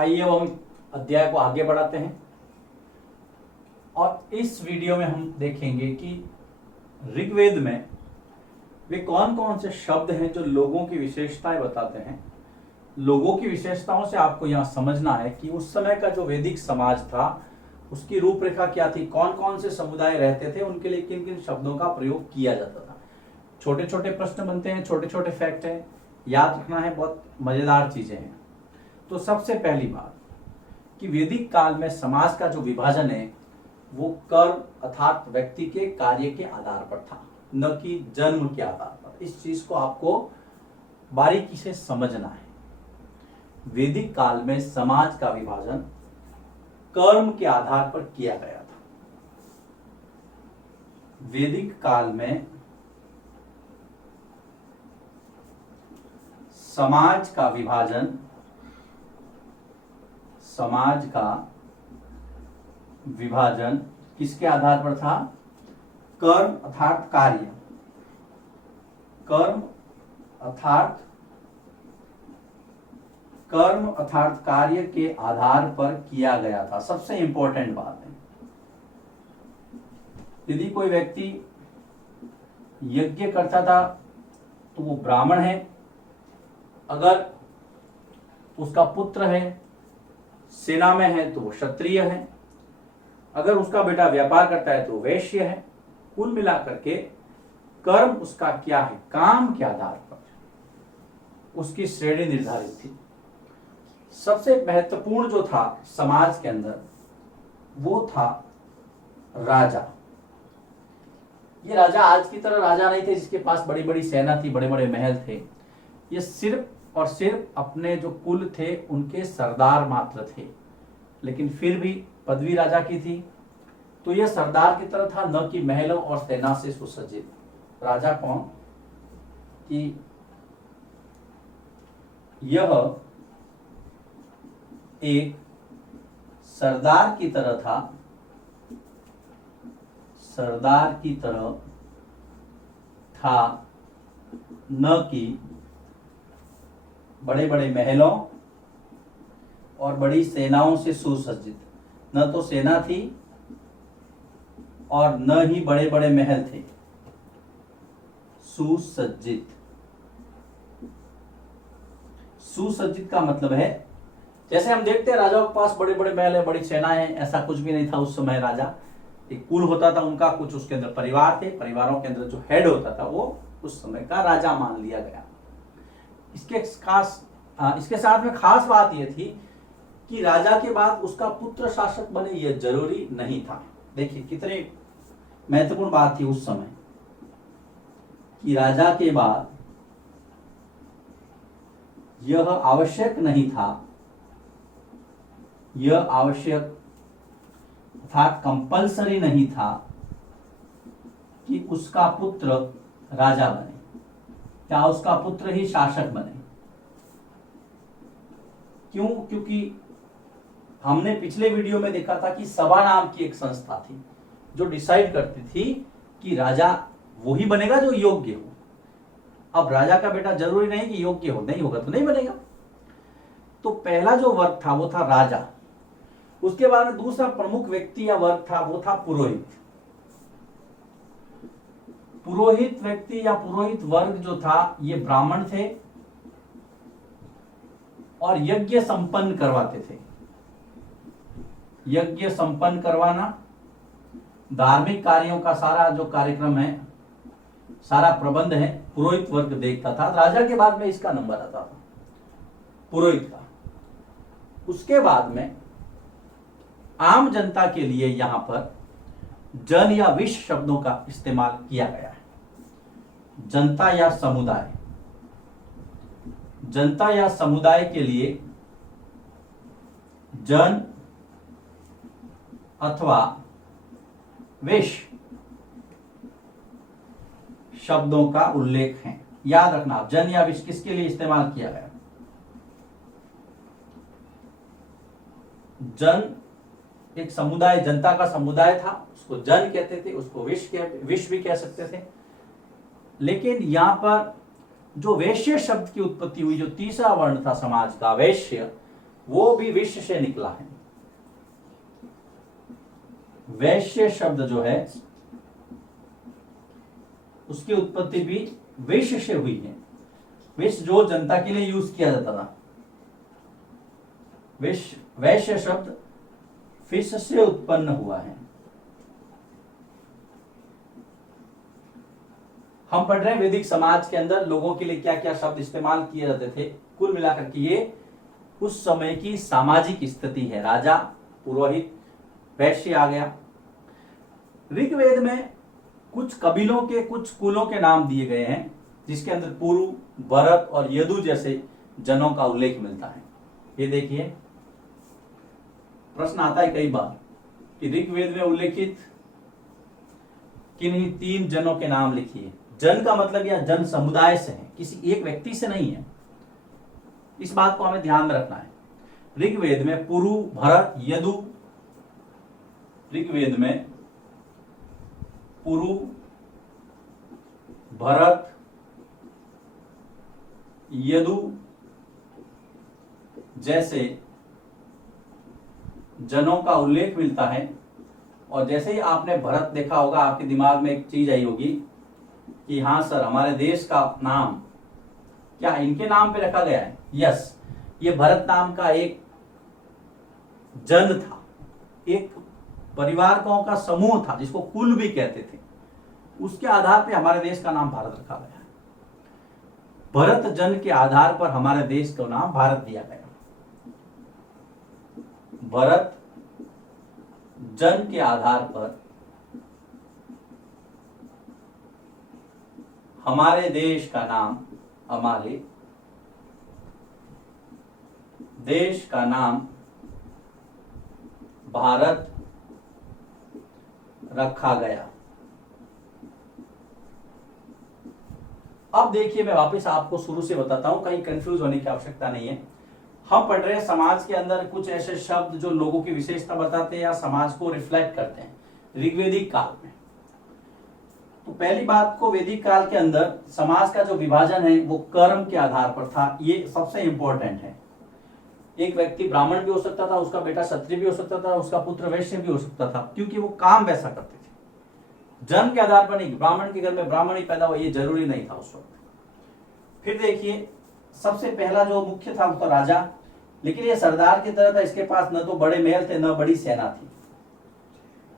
आइए अब हम अध्याय को आगे बढ़ाते हैं और इस वीडियो में हम देखेंगे कि ऋग्वेद में वे कौन कौन से शब्द हैं जो लोगों की विशेषताएं बताते हैं। लोगों की विशेषताओं से आपको यहां समझना है कि उस समय का जो वैदिक समाज था उसकी रूपरेखा क्या थी, कौन कौन से समुदाय रहते थे, उनके लिए किन किन शब्दों का प्रयोग किया जाता था। छोटे छोटे प्रश्न बनते हैं, छोटे छोटे फैक्ट हैं, याद रखना है, बहुत मजेदार चीजें हैं। तो सबसे पहली बात कि वैदिक काल में समाज का जो विभाजन है वो कर्म अर्थात व्यक्ति के कार्य के आधार पर था, न कि जन्म के आधार पर। इस चीज को आपको बारीकी से समझना है। वैदिक काल में समाज का विभाजन कर्म के आधार पर किया गया था। वैदिक काल में समाज का विभाजन किसके आधार पर था? कर्म अर्थात कार्य, कर्म अर्थात कार्य के आधार पर किया गया था। सबसे इंपॉर्टेंट बात है, यदि कोई व्यक्ति यज्ञ करता था तो वो ब्राह्मण है, अगर उसका पुत्र है सेना में है तो वो क्षत्रिय है, अगर उसका बेटा व्यापार करता है तो वैश्य है। कुल मिलाकर के कर्म उसका क्या है, काम के आधार पर उसकी श्रेणी निर्धारित थी। सबसे महत्वपूर्ण जो था समाज के अंदर वो था राजा। ये राजा आज की तरह राजा नहीं थे जिसके पास बड़ी बड़ी सेना थी, बड़े बड़े महल थे। ये सिर्फ और सिर्फ अपने जो कुल थे उनके सरदार मात्र थे, लेकिन फिर भी पदवी राजा की थी। तो यह सरदार की तरह था, न कि महलों और सेना से सुसज्जित। राजा कौन? कि यह एक सरदार की तरह था, न कि बड़े बड़े महलों और बड़ी सेनाओं से सुसज्जित। न तो सेना थी और न ही बड़े बड़े महल थे। सुसज्जित का मतलब है, जैसे हम देखते हैं राजाओं के पास बड़े बड़े महल है, बड़ी सेनाएं हैं, ऐसा कुछ भी नहीं था उस समय। राजा एक कुल होता था उनका, कुछ उसके अंदर परिवार थे, परिवारों के अंदर जो हेड होता था वो उस समय का राजा मान लिया गया। इसके साथ में खास बात यह थी कि राजा के बाद उसका पुत्र शासक बने यह जरूरी नहीं था। देखिए कितनी महत्वपूर्ण बात थी उस समय कि राजा के बाद यह आवश्यक नहीं था, यह आवश्यक अर्थात कंपल्सरी नहीं था कि उसका पुत्र राजा बने, क्या उसका पुत्र ही शासक बने। क्यों? क्योंकि हमने पिछले वीडियो में देखा था कि सभा नाम की एक संस्था थी जो डिसाइड करती थी कि राजा वही बनेगा जो योग्य हो। अब राजा का बेटा जरूरी नहीं कि योग्य हो, नहीं होगा तो नहीं बनेगा। तो पहला जो वर्ग था वो था राजा। उसके बाद में दूसरा प्रमुख व्यक्ति या वर्ग था वो था पुरोहित। पुरोहित व्यक्ति या पुरोहित वर्ग जो था ये ब्राह्मण थे और यज्ञ संपन्न करवाते थे। यज्ञ संपन्न करवाना, धार्मिक कार्यों का सारा जो कार्यक्रम है, सारा प्रबंध है, पुरोहित वर्ग देखता था। राजा के बाद में इसका नंबर आता था पुरोहित का। उसके बाद में आम जनता के लिए यहां पर जन या विश्व शब्दों का इस्तेमाल किया गया है। जनता या समुदाय, जनता या समुदाय के लिए जन अथवा विश्व शब्दों का उल्लेख है। याद रखना, जन या विश्व किसके लिए इस्तेमाल किया गया? जन एक समुदाय, जनता का समुदाय था, उसको जन कहते थे, उसको विश्व भी कह सकते थे। लेकिन यहां पर जो वैश्य शब्द की उत्पत्ति हुई, जो तीसरा वर्ण था समाज का वैश्य, वो भी विश्व से निकला है। वैश्य शब्द जो है उसकी उत्पत्ति भी विश्व से हुई है। विश्व जो जनता के लिए यूज किया जाता था, वैश्य शब्द फिश से उत्पन्न हुआ है। हम पढ़ रहे हैं वैदिक समाज के अंदर लोगों के लिए क्या क्या शब्द इस्तेमाल किए जाते थे। कुल मिलाकर के ये उस समय की सामाजिक स्थिति है। राजा, पुरोहित, वैश्य आ गया। ऋग्वेद में कुछ कबीलों के, कुछ कुलों के नाम दिए गए हैं, जिसके अंदर पुरु, भरत और यदु जैसे जनों का उल्लेख मिलता है। ये देखिए, प्रश्न आता है कई बार कि ऋग्वेद में उल्लेखित किन्हीं 3 जनों के नाम लिखिए। जन का मतलब यह जन समुदाय से है, किसी एक व्यक्ति से नहीं है। इस बात को हमें ध्यान में रखना है। ऋग्वेद में पुरु, भरत, यदु, ऋग्वेद में पुरु, भरत, यदु जैसे जनों का उल्लेख मिलता है। और जैसे ही आपने भरत देखा होगा, आपके दिमाग में एक चीज आई होगी कि हाँ सर, हमारे देश का नाम क्या इनके नाम पे रखा गया है? यस, ये भरत नाम का एक जन था, एक परिवारकों का समूह था, जिसको कुल भी कहते थे। उसके आधार पे हमारे देश का नाम भारत रखा गया है। भरत जन के आधार पर हमारे देश का नाम भारत दिया गया। भरत जन के आधार पर हमारे देश का नाम, हमारे देश का नाम भारत रखा गया। अब देखिए, मैं वापस आपको शुरू से बताता हूं, कहीं कंफ्यूज होने की आवश्यकता नहीं है। हम पढ़ रहे हैं समाज के अंदर कुछ ऐसे शब्द जो लोगों की विशेषता बताते हैं या समाज को रिफ्लेक्ट करते हैं ऋग्वेदिक काल में। तो पहली बात को, वैदिक काल के अंदर समाज का जो विभाजन है वो कर्म के आधार पर था। ये सबसे इंपॉर्टेंट है। एक व्यक्ति ब्राह्मण भी हो सकता था, उसका बेटा क्षत्रिय भी हो सकता था, उसका पुत्र वैश्य भी हो सकता था, क्योंकि वो काम वैसा करते थे। जन्म के आधार पर नहीं, ब्राह्मण के घर में ब्राह्मण ही पैदा हुआ ये जरूरी नहीं था उस वक्त। फिर देखिए, सबसे पहला जो मुख्य था वो था राजा, लेकिन ये सरदार की तरह था। इसके पास न तो बड़े महल थे, न बड़ी सेना थी।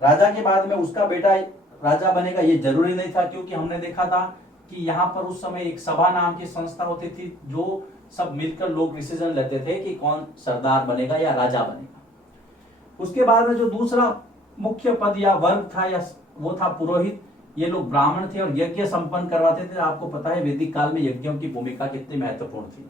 राजा के बाद में उसका बेटा राजा बनेगा ये जरूरी नहीं था, क्योंकि हमने देखा था कि यहाँ पर उस समय एक सभा नाम की संस्था होती थी, जो सब मिलकर लोग डिसीजन लेते थे कि कौन सरदार बनेगा या राजा बनेगा। उसके बाद में जो दूसरा मुख्य पद या वर्ग था, या वो था पुरोहित। ये लोग ब्राह्मण थे और यज्ञ संपन्न करवाते थे। आपको पता है वैदिक काल में यज्ञों की भूमिका कितनी महत्वपूर्ण थी।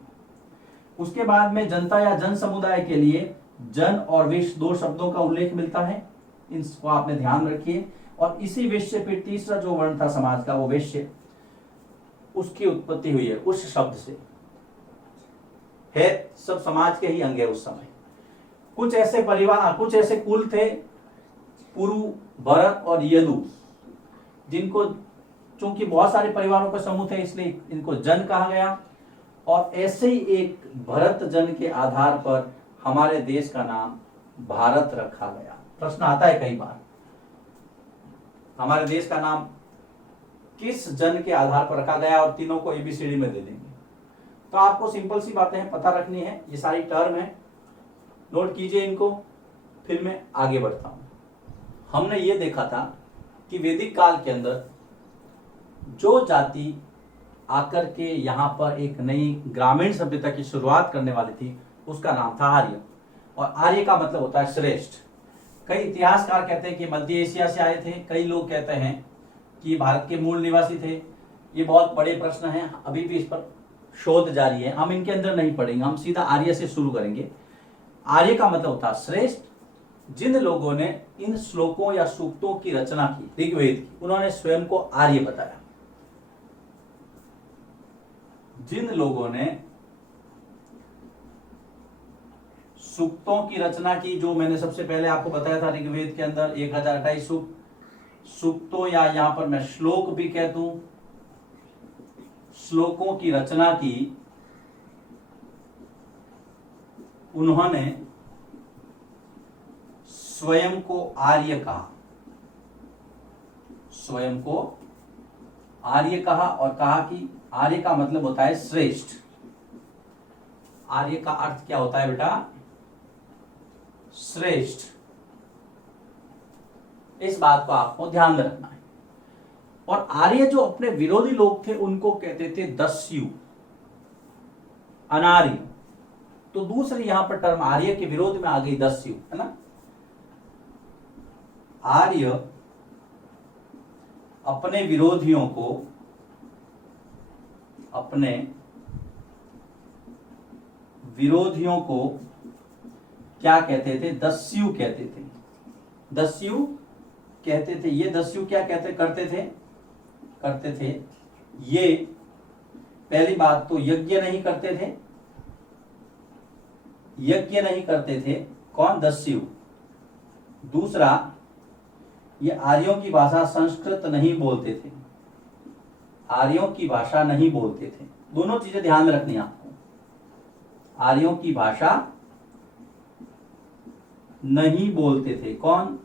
उसके बाद में जनता या जन समुदाय के लिए जन और विश्व 2 शब्दों का उल्लेख मिलता है, इसको आपने ध्यान रखिए। और इसी विश्व से फिर तीसरा जो वर्ण था समाज का, वो वैश्य, उसकी उत्पत्ति हुई है उस शब्द से। है सब समाज के ही अंग है उस समय। कुछ ऐसे परिवार, कुछ ऐसे कुल थे, पुरु, भरत और यदु, जिनको चूंकि बहुत सारे परिवारों का समूह थे इसलिए इनको जन कहा गया। और ऐसे ही एक भरत जन के आधार पर हमारे देश का नाम भारत रखा गया। प्रश्न आता है कई बार, हमारे देश का नाम किस जन के आधार पर रखा गया? और तीनों को एबीसीडी में दे देंगे। तो आपको सिंपल सी बातें पता रखनी है। ये सारी टर्म है, नोट कीजिए इनको, फिर मैं आगे बढ़ता हूं। हमने ये देखा था कि वैदिक काल के अंदर जो जाति आकर के यहाँ पर एक नई ग्रामीण सभ्यता की शुरुआत करने वाली थी, उसका नाम था आर्य। और आर्य का मतलब होता है श्रेष्ठ। कई इतिहासकार कहते हैं कि मध्य एशिया से आए थे, कई लोग कहते हैं कि भारत के मूल निवासी थे। ये बहुत बड़े प्रश्न हैं, अभी भी इस पर शोध जारी है, हम इनके अंदर नहीं पढ़ेंगे, हम सीधा आर्य से शुरू करेंगे। आर्य का मतलब होता है श्रेष्ठ। जिन लोगों ने इन श्लोकों या सूक्तों की रचना की ऋग्वेद की, उन्होंने स्वयं को आर्य बताया। जिन लोगों ने सूक्तों की रचना की, जो मैंने सबसे पहले आपको बताया था ऋग्वेद के अंदर 1028 सूक्तों, या यहां पर मैं श्लोक भी कह दूं, श्लोकों की रचना की, उन्होंने स्वयं को आर्य कहा, स्वयं को आर्य कहा और कहा कि आर्य का मतलब होता है श्रेष्ठ। आर्य का अर्थ क्या होता है बेटा? श्रेष्ठ। इस बात को आपको ध्यान में रखना है। और आर्य जो अपने विरोधी लोग थे उनको कहते थे दस्यु, अनार्य। तो दूसरी यहां पर टर्म आर्य के विरोध में आ गई दस्यु, है ना। आर्य अपने विरोधियों को, अपने विरोधियों को क्या कहते थे? दस्यु कहते थे। दस्यु कहते थे। ये दस्यु क्या करते थे? ये पहली बात तो यज्ञ नहीं करते थे। यज्ञ नहीं करते थे कौन? दस्यु। दूसरा, ये आर्यों की भाषा संस्कृत नहीं बोलते थे। आर्यों की भाषा नहीं बोलते थे। दोनों चीजें ध्यान में रखनी है आपको। आर्यों की भाषा नहीं बोलते थे कौन?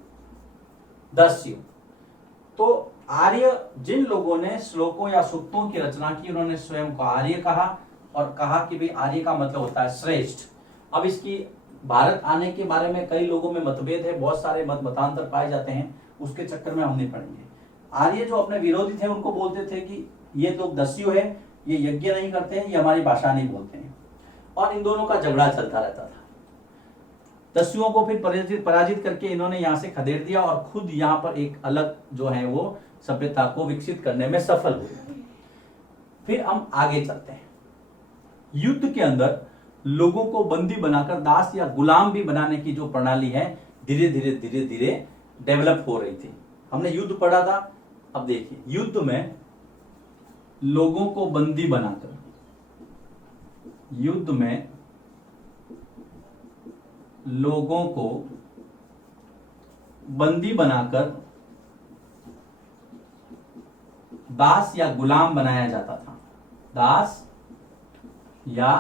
दस्यु। तो आर्य, जिन लोगों ने श्लोकों या सूक्तों की रचना की, उन्होंने स्वयं को आर्य कहा और कहा कि भाई आर्य का मतलब होता है श्रेष्ठ। अब इसकी भारत आने के बारे में कई लोगों में मतभेद है, बहुत सारे मतांतर पाए जाते हैं, उसके चक्कर में हम नहीं पढ़ेंगे। आर्य जो अपने विरोधी थे उनको बोलते थे कि ये लोग दस्यु है, ये यज्ञ नहीं करते हैं, ये हमारी भाषा नहीं बोलते हैं, और इन दोनों का झगड़ा चलता रहता था। दस्युओं को फिर पराजित करके इन्होंने यहां से खदेड़ दिया और खुद यहां पर एक अलग जो है वो सभ्यता को विकसित करने में सफल हुए। फिर हम आगे चलते हैं। युद्ध के अंदर लोगों को बंदी बनाकर दास या गुलाम भी बनाने की जो प्रणाली है, धीरे धीरे डेवलप हो रही थी। हमने युद्ध पढ़ा था। अब देखिए, युद्ध में लोगों को बंदी बनाकर, युद्ध में लोगों को बंदी बनाकर दास या गुलाम बनाया जाता था। दास या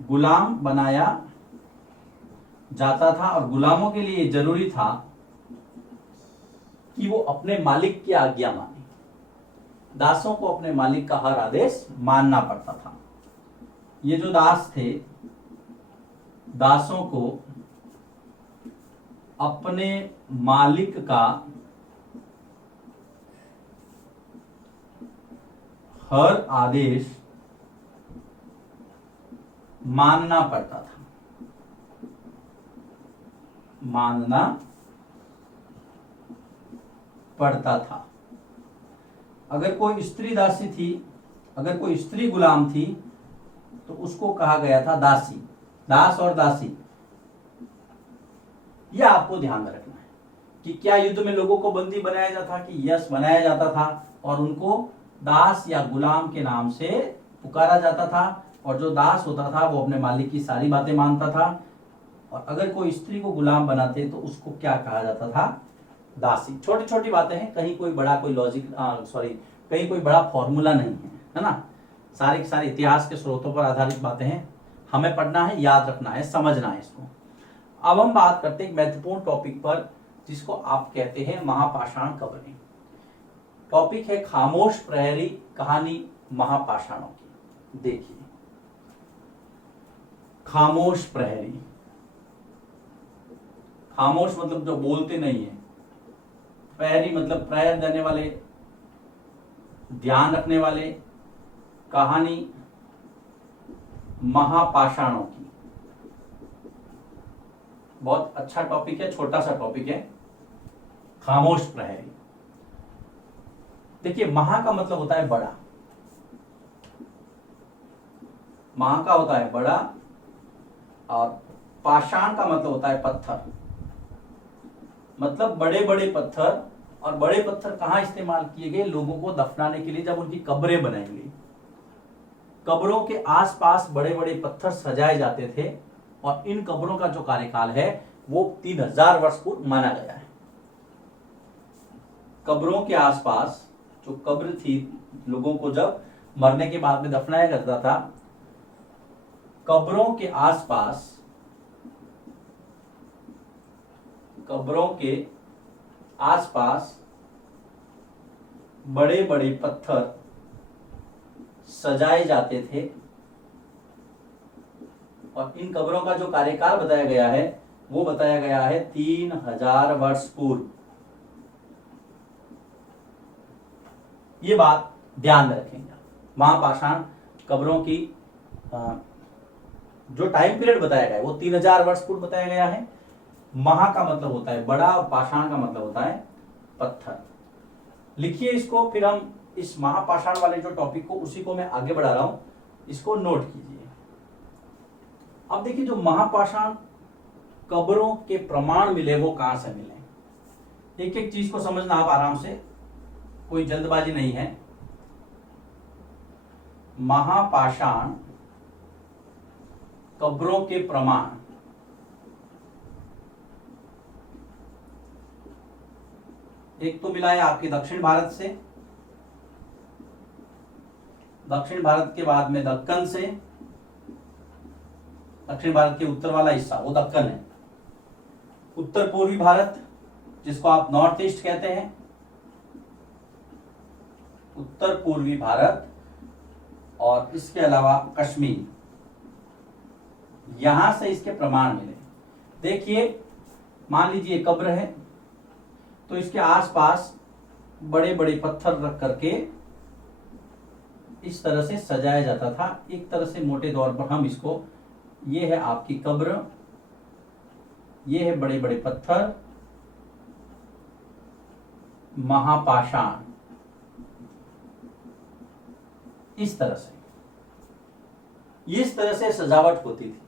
गुलाम बनाया जाता था और गुलामों के लिए जरूरी था कि वो अपने मालिक की आज्ञा माने। दासों को अपने मालिक का हर आदेश मानना पड़ता था। ये जो दास थे, दासों को अपने मालिक का हर आदेश मानना पड़ता था। मानना पड़ता था। अगर कोई स्त्री दासी थी, अगर कोई स्त्री गुलाम थी, तो उसको कहा गया था दासी। दास और दासी, यह आपको ध्यान में रखना है कि क्या युद्ध में लोगों को बंदी बनाया जाता था कि यस, बनाया जाता था, और उनको दास या गुलाम के नाम से पुकारा जाता था। और जो दास होता था वो अपने मालिक की सारी बातें मानता था, और अगर कोई स्त्री को गुलाम बनाते तो उसको क्या कहा जाता था? दासी। छोटी छोटी बातें हैं, कहीं कोई बड़ा कोई लॉजिक कहीं कोई बड़ा फॉर्मूला नहीं है ना। सारे सारे इतिहास के स्रोतों पर आधारित बातें हैं, हमें पढ़ना है, याद रखना है, समझना है इसको। अब हम बात करते हैं एक महत्वपूर्ण टॉपिक पर, जिसको आप कहते हैं महापाषाण कबरें। टॉपिक है खामोश प्रहरी कहानी महापाषाणों की। देखिए, खामोश प्रहरी, खामोश मतलब जो बोलते नहीं है, प्रहरी मतलब प्रहर देने वाले, ध्यान रखने वाले। कहानी महापाषाणों की, बहुत अच्छा टॉपिक है, छोटा सा टॉपिक है, खामोश प्रहरी। देखिए, महा का मतलब होता है बड़ा, महा का होता है बड़ा, और पाषाण का मतलब होता है पत्थर। मतलब बड़े बड़े पत्थर। और बड़े पत्थर कहां इस्तेमाल किए गए? लोगों को दफनाने के लिए, जब उनकी कब्रें बनाई गई, कब्रों के आसपास बड़े बड़े पत्थर सजाए जाते थे, और इन कब्रों का जो कार्यकाल है वो 3000 वर्ष पूर्व माना गया है। कब्रों के आसपास जो कब्र थी, लोगों को जब मरने के बाद में दफनाया करता था, कब्रों के आसपास बड़े बड़े पत्थर सजाए जाते थे और इन कब्रों का जो कार्यकाल बताया गया है वो बताया गया है 3000 वर्ष पूर्व। ये बात ध्यान में रखेंगे। महापाषाण कब्रों की जो टाइम पीरियड बताया गया है वो 3000 वर्ष पूर्व बताया गया है। महा का मतलब होता है बड़ा और पाषाण का मतलब होता है पत्थर। लिखिए इसको, फिर हम इस महापाषाण वाले जो टॉपिक को उसी को मैं आगे बढ़ा रहा हूं, इसको नोट कीजिए। अब देखिए जो महापाषाण कब्रों के प्रमाण मिले वो कहां से मिले, एक एक चीज को समझना आप आराम से, कोई जल्दबाजी नहीं है। महापाषाण कब्रों के प्रमाण एक तो मिला है आपके दक्षिण भारत से, दक्षिण भारत के बाद में दक्कन से, दक्षिण भारत के उत्तर वाला हिस्सा वो दक्कन है, उत्तर पूर्वी भारत जिसको आप नॉर्थ ईस्ट कहते हैं, उत्तर पूर्वी भारत, और इसके अलावा कश्मीर, यहां से इसके प्रमाण मिले। देखिए मान लीजिए कब्र है तो इसके आसपास बड़े बड़े पत्थर रख करके इस तरह से सजाया जाता था। एक तरह से मोटे तौर पर हम इसको, ये है आपकी कब्र, ये है बड़े बड़े पत्थर, महापाषाण, इस तरह से, इस तरह से सजावट होती थी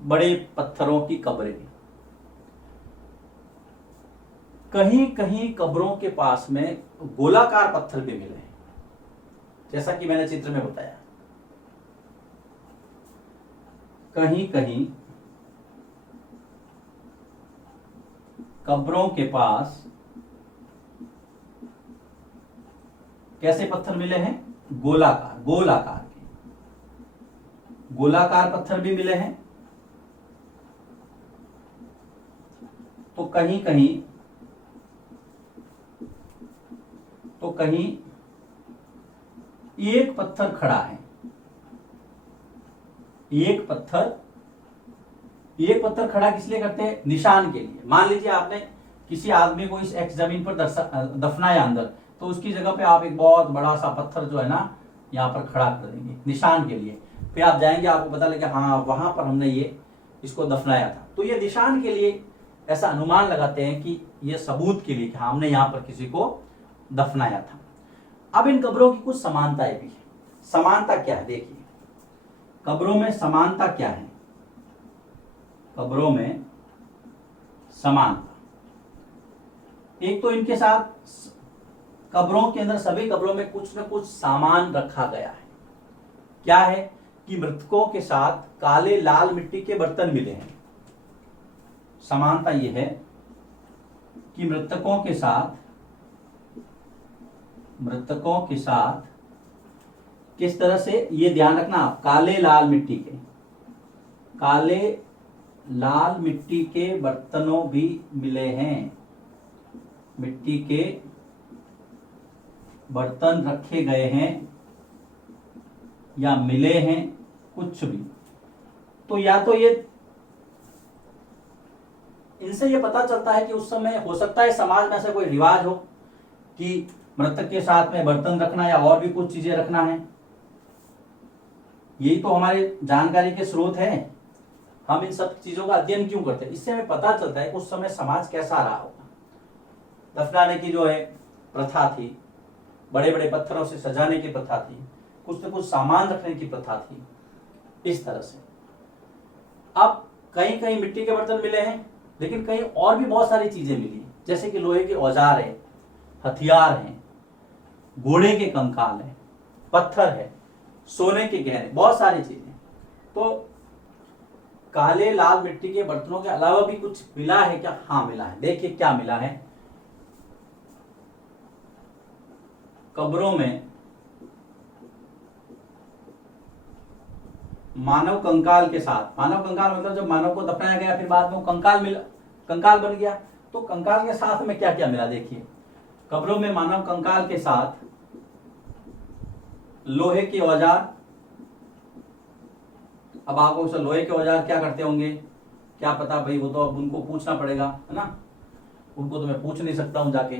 बड़े पत्थरों की कब्रें। कहीं कहीं कब्रों के पास में गोलाकार पत्थर भी मिले हैं, जैसा कि मैंने चित्र में बताया। कहीं कहीं कब्रों के पास कैसे पत्थर मिले हैं, गोलाकार, गोलाकार के गोलाकार पत्थर भी मिले हैं। तो कहीं कहीं एक पत्थर खड़ा है, एक पत्थर खड़ा किस लिए करते हैं, निशान के लिए। मान लीजिए आपने किसी आदमी को इस एक्स जमीन पर दफनाया अंदर, तो उसकी जगह पे आप एक बहुत बड़ा सा पत्थर जो है ना यहाँ पर खड़ा कर देंगे निशान के लिए। फिर आप जाएंगे, आपको पता लगे हाँ वहां पर हमने ये इसको दफनाया था। तो ये निशान के लिए ऐसा अनुमान लगाते हैं कि ये सबूत के लिए कि हाँ हमने यहाँ पर किसी को दफनाया था। अब इन कब्रों की कुछ समानताएं भी है। समानता क्या है, देखिए कब्रों में समानता क्या है। कब्रों में समानता, एक तो इनके साथ कब्रों के अंदर, सभी कब्रों में कुछ न कुछ सामान रखा गया है। क्या है कि मृतकों के साथ काले लाल मिट्टी के बर्तन मिले हैं। समानता यह है कि मृतकों के साथ किस तरह से, ये ध्यान रखना आप, काले लाल मिट्टी के बर्तनों भी मिले हैं। मिट्टी के बर्तन रखे गए हैं या मिले हैं, कुछ भी। तो या तो ये, इनसे ये पता चलता है कि उस समय हो सकता है समाज में ऐसा कोई रिवाज हो कि मृतक के साथ में बर्तन रखना या और भी कुछ चीजें रखना है। यही तो हमारे जानकारी के स्रोत है। हम इन सब चीजों का अध्ययन क्यों करते हैं, इससे हमें पता चलता है कि उस समय समाज कैसा रहा होगा। दफनाने की जो है प्रथा थी, बड़े बड़े पत्थरों से सजाने की प्रथा थी, कुछ न कुछ सामान रखने की प्रथा थी, इस तरह से। अब कहीं कहीं मिट्टी के बर्तन मिले हैं, लेकिन कहीं और भी बहुत सारी चीजें मिली, जैसे कि लोहे के औजार है, हथियार हैं, घोड़े के कंकाल है, पत्थर है, सोने के गहने, बहुत सारी चीजें। तो काले लाल मिट्टी के बर्तनों के अलावा भी कुछ मिला है क्या? हाँ मिला है। देखिए क्या मिला है। कब्रों में मानव कंकाल के साथ, मानव कंकाल मतलब जब मानव को दफनाया गया फिर बाद में वो कंकाल मिला, कंकाल बन गया, तो कंकाल के साथ में क्या क्या मिला देखिए, कब्रों में मानव कंकाल के साथ लोहे के औजार। अब आपको उसे लोहे के औजार क्या करते होंगे क्या पता भाई, वो तो अब उनको पूछना पड़ेगा, है ना, उनको तो मैं पूछ नहीं सकता हूं जाके।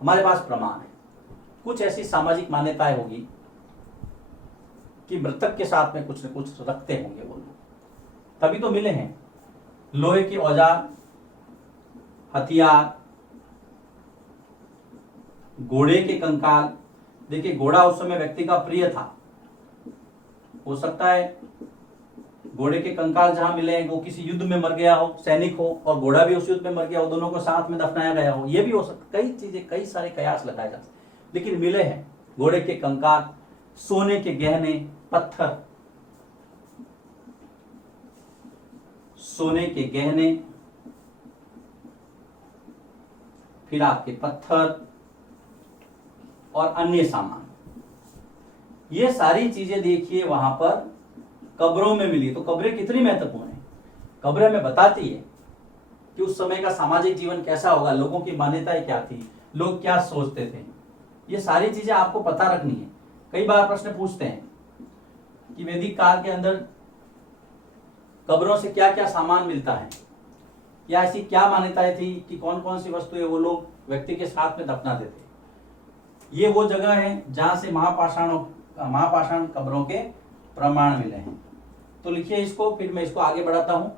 हमारे पास प्रमाण है, कुछ ऐसी सामाजिक मान्यताएं होगी कि मृतक के साथ में कुछ न कुछ रखते होंगे वो लोग, तभी तो मिले हैं लोहे के औजार, हथियार, घोड़े के कंकाल। देखिए घोड़ा उस समय व्यक्ति का प्रिय था, हो सकता है घोड़े के कंकाल जहां मिले वो किसी युद्ध में मर गया हो, सैनिक हो, और घोड़ा भी उस युद्ध में मर गया हो, दोनों को साथ में दफनाया गया हो, ये भी हो सकता। कई चीजें, कई सारे कयास लगाए जा सकते, लेकिन मिले हैं घोड़े के कंकाल, सोने के गहने, पत्थर, सोने के गहने, फिर आपके पत्थर और अन्य सामान, ये सारी चीजें देखिए वहां पर कब्रों में मिली। तो कब्रें कितनी महत्वपूर्ण है, कब्रें हमें बताती है कि उस समय का सामाजिक जीवन कैसा होगा, लोगों की मान्यताएं क्या थी, लोग क्या सोचते थे, ये सारी चीजें आपको पता रखनी है। कई बार प्रश्न पूछते हैं कि वैदिक काल के अंदर कब्रों से क्या क्या सामान मिलता है, या ऐसी क्या मान्यताएं थी कि कौन कौन सी वस्तुएं वो लोग व्यक्ति के साथ में दफनाते थे। ये वो जगह है जहां से महापाषाण कब्रों के प्रमाण मिले हैं। तो लिखिए इसको, फिर मैं इसको आगे बढ़ाता हूं।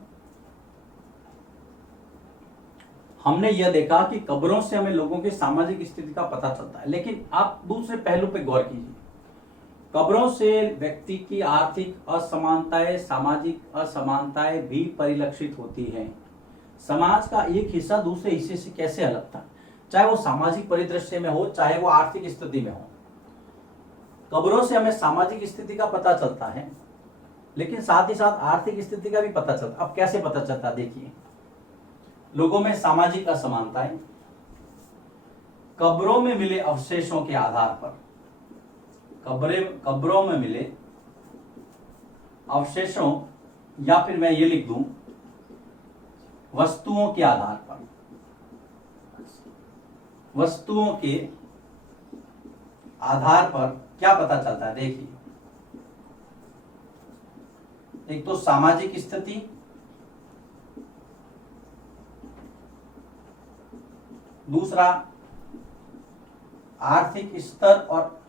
हमने यह देखा कि कब्रों से हमें लोगों की सामाजिक स्थिति का पता चलता है, लेकिन आप दूसरे पहलू पे गौर कीजिए। कब्रों से व्यक्ति की आर्थिक असमानताएं, सामाजिक असमानताएं भी परिलक्षित होती हैं। समाज का एक हिस्सा दूसरे हिस्से से कैसे अलग था, चाहे वो सामाजिक परिदृश्य में हो, चाहे वो आर्थिक स्थिति में हो। कब्रों से हमें सामाजिक स्थिति का पता चलता है, लेकिन साथ ही साथ आर्थिक स्थिति का भी पता चलता। अब कैसे पता चलता, देखिए लोगों में सामाजिक असमानताएं, कब्रों में मिले अवशेषों के आधार पर, कब्रों में मिले अवशेषों, या फिर मैं ये लिख दूं वस्तुओं के आधार पर, वस्तुओं के आधार पर क्या पता चलता है। देखिए एक तो सामाजिक स्थिति, दूसरा आर्थिक स्तर और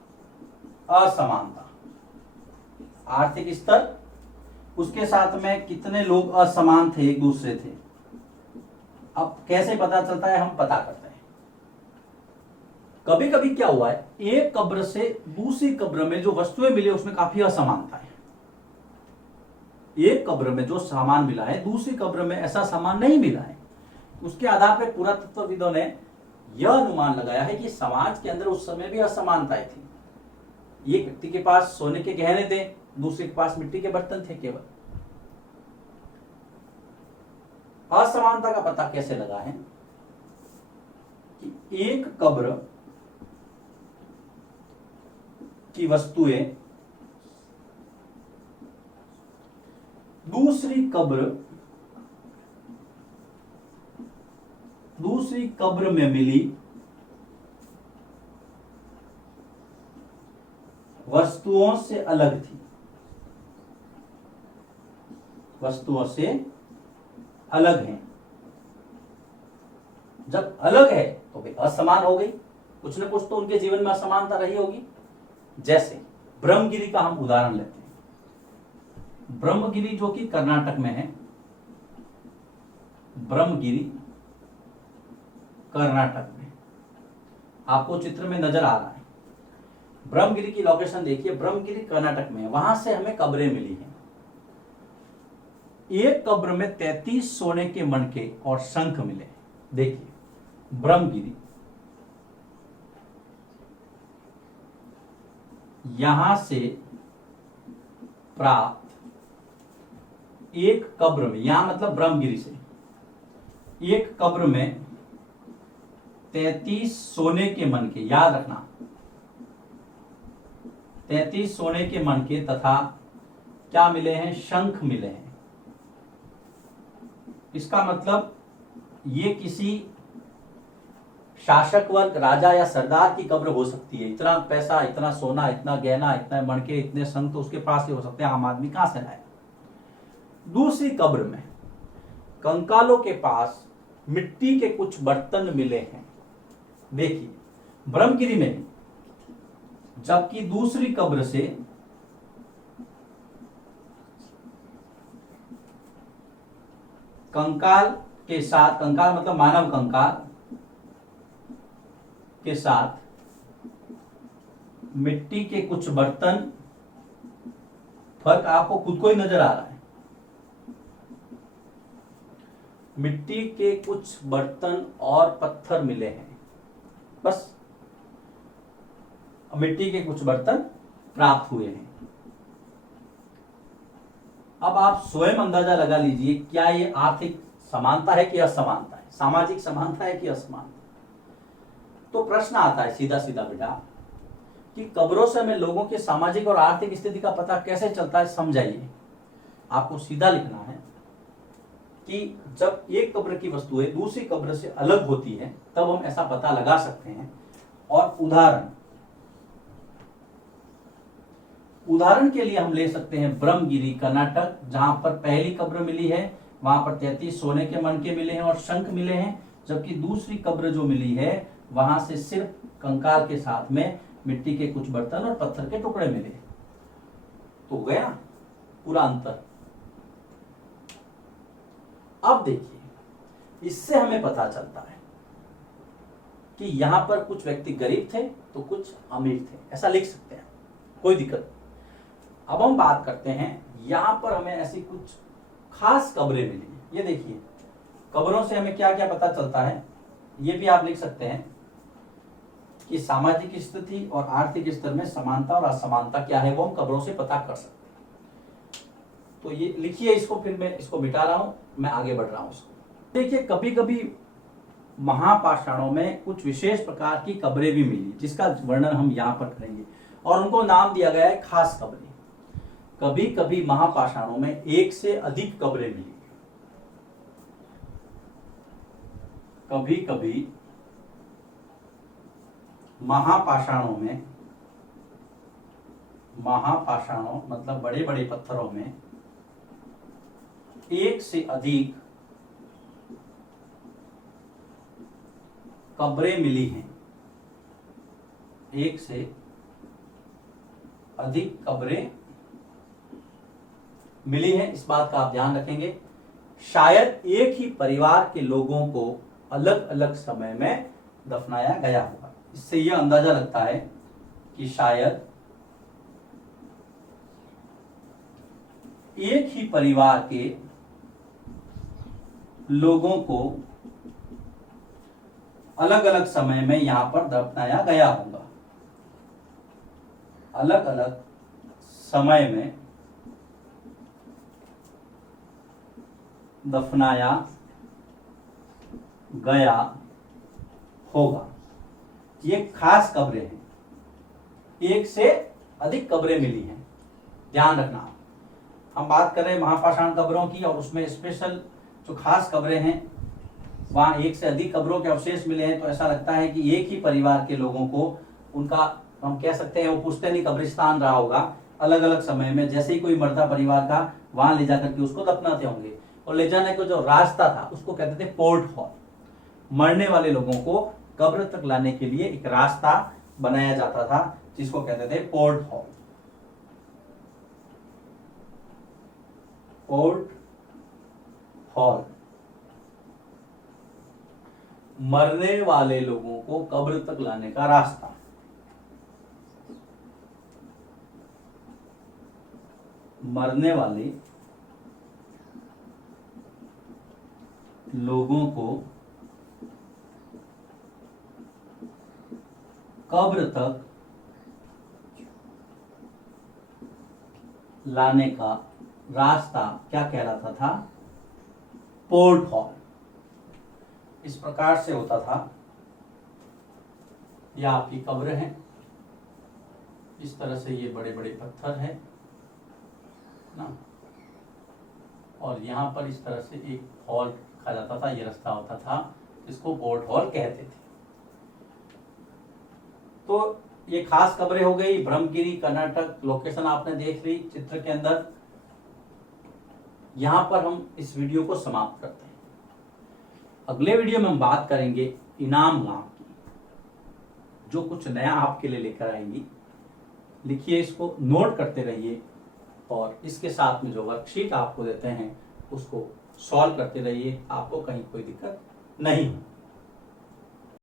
असमानता। आर्थिक स्तर, उसके साथ में कितने लोग असमान थे, एक दूसरे थे। अब कैसे पता चलता है, हम पता करते हैं। कभी कभी क्या हुआ है, एक कब्र से दूसरी कब्र में जो वस्तुएं मिली उसमें काफी असमानता है। एक कब्र में जो सामान मिला है दूसरी कब्र में ऐसा सामान नहीं मिला है। उसके आधार पर पुरातत्वविदों ने यह अनुमान लगाया है कि समाज के अंदर उस समय भी असमानताएं थी। एक व्यक्ति के पास सोने के गहने थे, दूसरे के पास मिट्टी के बर्तन थे। केवल असमानता का पता कैसे लगा है कि एक कब्र की वस्तुएं दूसरी कब्र में मिली वस्तुओं से अलग थी, वस्तुओं से अलग है। जब अलग है तो वे असमान हो गई, कुछ न कुछ तो उनके जीवन में असमानता रही होगी। जैसे ब्रह्मगिरी का हम उदाहरण लेते हैं। ब्रह्मगिरी जो कि कर्नाटक में है, ब्रह्मगिरी कर्नाटक में, आपको चित्र में नजर आ रहा है। ब्रह्मगिरी की लोकेशन देखिए, ब्रह्मगिरी कर्नाटक में है। वहां से हमें कब्रें मिली हैं। एक कब्र में 33 सोने के मणके और शंख मिले। देखिए ब्रह्मगिरी, यहां से प्राप्त एक कब्र में, यहां मतलब ब्रह्मगिरी से एक कब्र में 33 सोने के मणके, याद रखना 33 सोने के मणके तथा क्या मिले हैं? शंख मिले हैं। इसका मतलब ये किसी शासक वर्ग, राजा या सरदार की कब्र हो सकती है। इतना पैसा, इतना सोना, इतना गहना, इतने मणके, इतने शंख तो उसके पास ही हो सकते हैं, आम आदमी कहां से लाए? दूसरी कब्र में कंकालों के पास मिट्टी के कुछ बर्तन मिले हैं। देखिए ब्रह्मगिरी में भी, जबकि दूसरी कब्र से कंकाल के साथ, कंकाल मतलब मानव कंकाल के साथ मिट्टी के कुछ बर्तन, फर्क आपको खुद को ही नजर आ रहा है। मिट्टी के कुछ बर्तन और पत्थर मिले हैं, बस मिट्टी के कुछ बर्तन प्राप्त हुए हैं। अब आप स्वयं अंदाजा लगा लीजिए, क्या ये आर्थिक समानता है कि असमानता है, सामाजिक समानता है कि असमानता? तो प्रश्न आता है सीधा सीधा बेटा कि कब्रों से हमें लोगों के सामाजिक और आर्थिक स्थिति का पता कैसे चलता है? समझाइए। आपको सीधा लिखना है कि जब एक कब्र की वस्तुएं दूसरी कब्र से अलग होती है तब हम ऐसा पता लगा सकते हैं। और उदाहरण के लिए हम ले सकते हैं ब्रह्मगिरी कर्नाटक, जहां पर पहली कब्र मिली है वहां पर 33 सोने के मणके मिले हैं और शंख मिले हैं, जबकि दूसरी कब्र जो मिली है वहां से सिर्फ कंकाल के साथ में मिट्टी के कुछ बर्तन और पत्थर के टुकड़े मिले। तो गया पूरा अंतर। अब देखिए, इससे हमें पता चलता है कि यहां पर कुछ व्यक्ति गरीब थे तो कुछ अमीर थे, ऐसा लिख सकते हैं, कोई दिक्कत नहीं। अब हम बात करते हैं, यहां पर हमें ऐसी कुछ खास कब्रें मिली। ये देखिए, कब्रों से हमें क्या क्या पता चलता है, ये भी आप लिख सकते हैं कि सामाजिक स्थिति और आर्थिक स्तर में समानता और असमानता क्या है, वो हम कब्रों से पता कर सकते हैं। तो ये लिखिए इसको, फिर मैं इसको मिटा रहा हूं, मैं आगे बढ़ रहा हूं उसको। देखिए, कभी कभी महापाषाणों में कुछ विशेष प्रकार की कब्रें भी मिली, जिसका वर्णन हम यहां पर करेंगे, और उनको नाम दिया गया है खास कब्रें। कभी कभी महापाषाणों में एक से अधिक कब्रें मिली। कभी कभी महापाषाणों मतलब बड़े बड़े पत्थरों में एक से अधिक कब्रें मिली हैं। एक से अधिक कब्रें मिली हैं, इस बात का आप ध्यान रखेंगे। शायद एक ही परिवार के लोगों को अलग अलग समय में दफनाया गया होगा। इससे यह अंदाजा लगता है कि शायद एक ही परिवार के लोगों को अलग अलग समय में यहां पर दफनाया गया होगा। अलग अलग समय में दफनाया गया होगा। ये खास कब्रें हैं, एक से अधिक कब्रें मिली हैं, ध्यान रखना। हम बात कर रहे हैं महापाषाण कब्रों की, और उसमें स्पेशल जो खास कब्रें हैं वहां एक से अधिक कब्रों के अवशेष मिले हैं। तो ऐसा लगता है कि एक ही परिवार के लोगों को, उनका हम कह सकते हैं वो पुश्तैनी कब्रिस्तान रहा होगा, अलग अलग समय में जैसे ही कोई मरता परिवार का, वहां ले जाकर के उसको दफनाते होंगे। और ले जाने को जो रास्ता था उसको कहते थे पोर्ट हॉल। मरने वाले लोगों को कब्र तक लाने के लिए एक रास्ता बनाया जाता था, जिसको कहते थे पोर्ट हॉल। पोर्ट हॉल मरने वाले लोगों को कब्र तक लाने का रास्ता। मरने वाले लोगों को कब्र तक लाने का रास्ता क्या कहलाता था? Port hall. इस प्रकार से होता था। यह आपकी कब्र है, इस तरह से ये बड़े बड़े पत्थर हैं, ना। और यहाँ पर इस तरह से एक हॉल रखा जाता था, ये रास्ता होता था, इसको बोट हॉल कहते थे। तो ये खास खबरें हो गई, ब्रह्मगिरी कर्नाटक, लोकेशन आपने देख ली चित्र के अंदर। यहां पर हम इस वीडियो को समाप्त करते हैं। अगले वीडियो में हम बात करेंगे इनाम गांव की, जो कुछ नया आपके लिए लेकर आएंगी। लिखिए, इसको नोट करते रहिए और इसके साथ में जो वर्कशीट आपको देते हैं उसको सॉल्व करते रहिए, आपको कहीं कोई दिक्कत नहीं हो।